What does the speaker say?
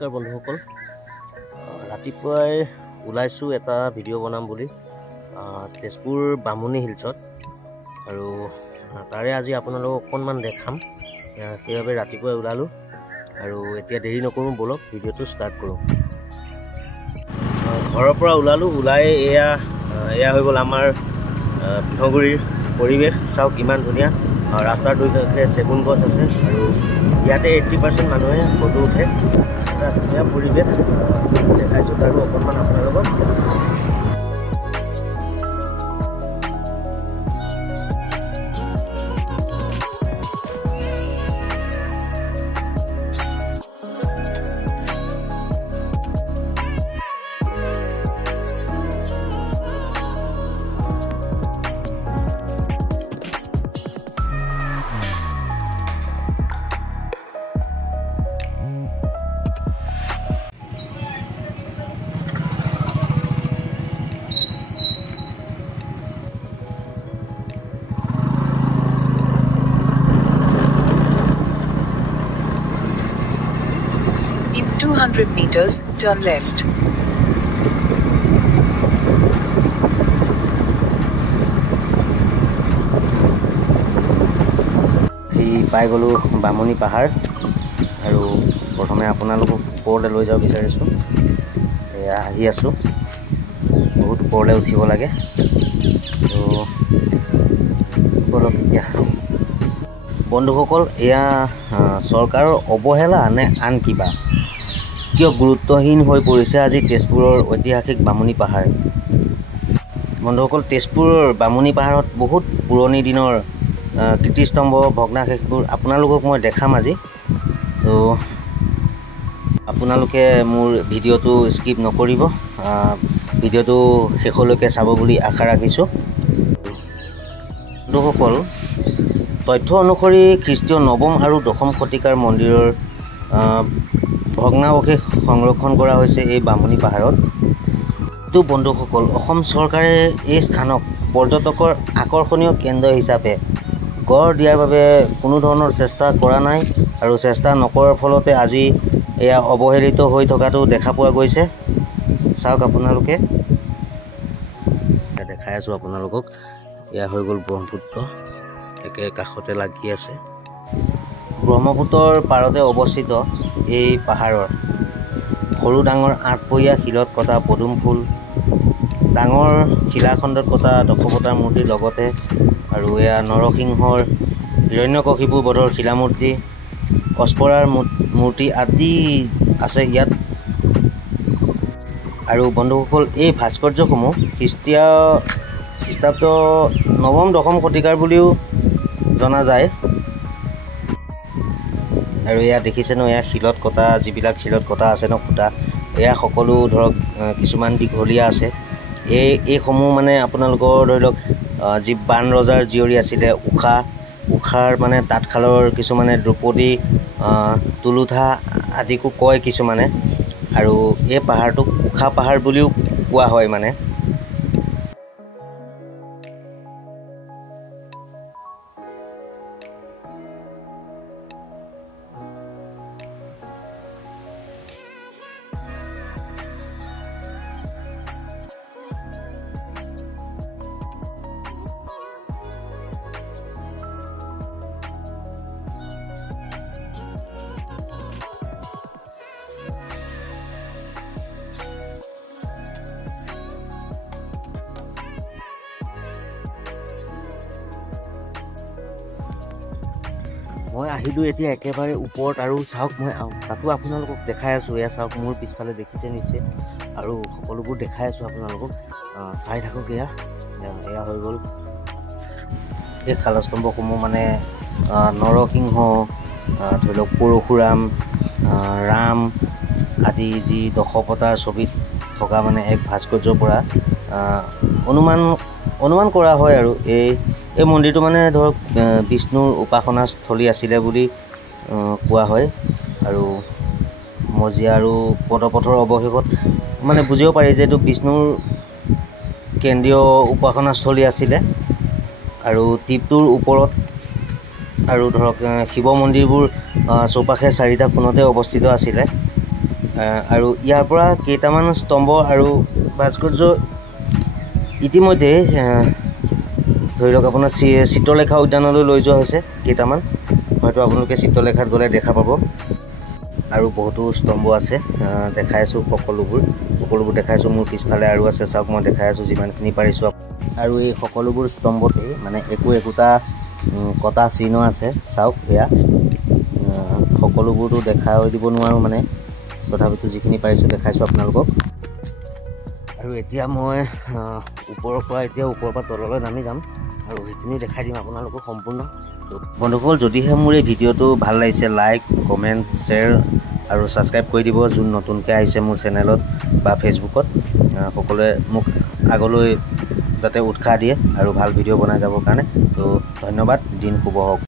নমস্কাৰ বন্ধুসকল, ৰাতিপুৱাই ওলাইছোঁ এটা ভিডিঅ' বনাম বুলি তেজপুৰ বামুণী হিলছত, আৰু তাৰে আজি আপোনালোকক অকণমান দেখাম। সেইবাবে ৰাতিপুৱাই ওলালোঁ আৰু এতিয়া দেৰি নকৰোঁ, ব'লক ভিডিঅ'টো ষ্টাৰ্ট কৰোঁ। ঘৰৰ পৰা ওলাই এয়া হৈ গ'ল আমাৰ পিঠগুৰিৰ পৰিৱেশ। চাওক কিমান ধুনীয়া, ৰাস্তাৰ দুয়োকাষে চেগুন গছ আছে আৰু ইয়াতে 80% মানুহে ফটো উঠে। এটা ধুনীয়া পৰিৱেশ দেখাইছোঁ আৰু অকণমান আপোনালোকক। In 200 meters, turn left. পাই গ'লোঁ বামুণী পাহাৰ, আৰু প্ৰথমে আপোনালোকক ওপৰলৈ লৈ যাব বিচাৰিছোঁ। এয়া আহি আছোঁ, বহুত ওপৰলৈ উঠিব লাগে। তো বলক এতিয়া বন্ধুসকল, এয়া চৰকাৰৰ অৱহেলা নে আন কিবা, কিয় গুৰুত্বহীন হৈ পৰিছে আজি তেজপুৰৰ ঐতিহাসিক বামুণী পাহাৰ। বন্ধুসকল, তেজপুৰৰ বামুণী পাহাৰত বহুত পুৰণি দিনৰ কীৰ্তিস্তম্ভ ভগ্নাৱশেষবোৰ আপোনালোকক মই দেখাম আজি। তো আপোনালোকে মোৰ ভিডিঅ'টো স্কিপ নকৰিব, ভিডিঅ'টো শেষলৈকে চাব বুলি আশা ৰাখিছোঁ। বন্ধুসকল, তথ্য অনুসৰি খ্ৰীষ্টীয় 9ম আৰু 10ম শতিকাৰ মন্দিৰৰ ভগ্নাৱশেষ সংৰক্ষণ কৰা হৈছে এই বামুণী পাহাৰত। তো বন্ধুসকল, অসম চৰকাৰে এই স্থানক পৰ্যটকৰ আকৰ্ষণীয় কেন্দ্ৰ হিচাপে গঢ় দিয়াৰ বাবে কোনো ধৰণৰ চেষ্টা কৰা নাই, আৰু চেষ্টা নকৰাৰ ফলতে আজি এয়া অৱহেলিত হৈ থকাটো দেখা পোৱা গৈছে। চাওক আপোনালোকে, দেখাই আছোঁ আপোনালোকক। এয়া হৈ গ'ল ব্ৰহ্মপুত্ৰ, একে কাষতে লাগি আছে। ব্ৰহ্মপুত্ৰৰ পাৰতে অৱস্থিত এই পাহাৰৰ সৰু ডাঙৰ 8ভৈয়া শিলত কটা পদুম ফুল, ডাঙৰ শিলাখণ্ডত কটা দশৱতাৰ মূৰ্তিৰ লগতে আৰু এয়া নৰসিংহৰ, হিৰণ্যকশিপু বধৰ শিলামূৰ্তি, অস্পৰাৰ মূৰ্তি আদি আছে ইয়াত। আৰু বন্ধুসকল, এই ভাস্কৰ্যসমূহ খ্ৰীষ্টাব্দ 9ম 10ম শতিকাৰ বুলিও জনা যায়। আৰু এয়া দেখিছে ন, এয়া শিলত কটা, যিবিলাক শিলত কটা আছে ন খুঁটা, এয়া সকলো ধৰক কিছুমান দীঘলীয়া আছে। এইসমূহ মানে আপোনালোকৰ ধৰি লওক যি বান ৰজাৰ জীয়ৰী আছিলে ঊষাৰ মানে তাঁতশালৰ কিছুমানে দ্ৰৌপদী, তুলুঠা আদিকো কয় কিছুমানে, আৰু এই পাহাৰটোক ঊষা পাহাৰ বুলিও কোৱা হয় মানে। মই আহিলোঁ এতিয়া একেবাৰে ওপৰত, আৰু চাওক মই তাতো আপোনালোকক দেখাই আছোঁ। এয়া চাওক, মোৰ পিছফালে দেখিছে নিশ্চয়, আৰু সকলোবোৰ দেখাই আছোঁ আপোনালোকক। চাই থাকক। এয়া হৈ গ'ল এই শালস্তম্ভসমূহ, মানে নৰসিংহ, ধৰি লওক পৰশুৰাম, ৰাম আদি যি দশৱতাৰ ছবিত থকা মানে এক ভাস্কৰ্যৰ পৰা অনুমান কৰা হয়। আৰু এই মন্দিৰটো মানে ধৰক বিষ্ণুৰ উপাসনাস্থলী আছিলে বুলি কোৱা হয়। আৰু মজিয়া আৰু পদপথৰ অৱশেষত মানে বুজিব পাৰি যে এইটো বিষ্ণুৰ কেন্দ্ৰীয় উপাসনাস্থলী আছিলে। আৰু দ্বীপটোৰ ওপৰত আৰু ধৰক শিৱ মন্দিৰবোৰ চৌপাশে চাৰিটা কোণতে অৱস্থিত আছিলে। আৰু ইয়াৰ পৰা কেইটামান স্তম্ভ আৰু ভাস্কৰ্য ইতিমধ্যে ধৰি লওক আপোনাৰ চিত্ৰলেখা উদ্যানলৈ লৈ যোৱা হৈছে কেইটামান, হয়তো আপোনালোকে চিত্ৰলেখাত গ'লে দেখা পাব। আৰু বহুতো স্তম্ভ আছে, দেখাই আছোঁ সকলোবোৰ দেখাই আছোঁ। মোৰ পিছফালে আৰু আছে, চাওক মই দেখাই আছোঁ যিমানখিনি পাৰিছোঁ। আৰু এই সকলোবোৰ স্তম্ভতেই মানে একোটা কটা চিহ্ন আছে, চাওক এয়া। সকলোবোৰতো দেখাই দিব নোৱাৰোঁ মানে, তথাপিতো যিখিনি পাৰিছোঁ দেখাইছোঁ আপোনালোকক। আৰু এতিয়া মই ওপৰৰ পৰা তললৈ নামি যাম আৰু সেইখিনি দেখাই দিম আপোনালোকক সম্পূৰ্ণ। বন্ধুসকল, যদিহে মোৰ এই ভিডিঅ'টো ভাল লাগিছে, লাইক, কমেণ্ট, শ্বেয়াৰ আৰু ছাবস্ক্ৰাইব কৰি দিব। যোন নতুনকৈ আহিছে মোৰ চেনেলত বা ফেচবুকত, সকলোৱে মোক আগলৈ যাতে উৎসাহ দিয়ে আৰু ভাল ভিডিঅ' বনাই যাবৰ কাৰণে। তো ধন্যবাদ, দিন শুভ হওক।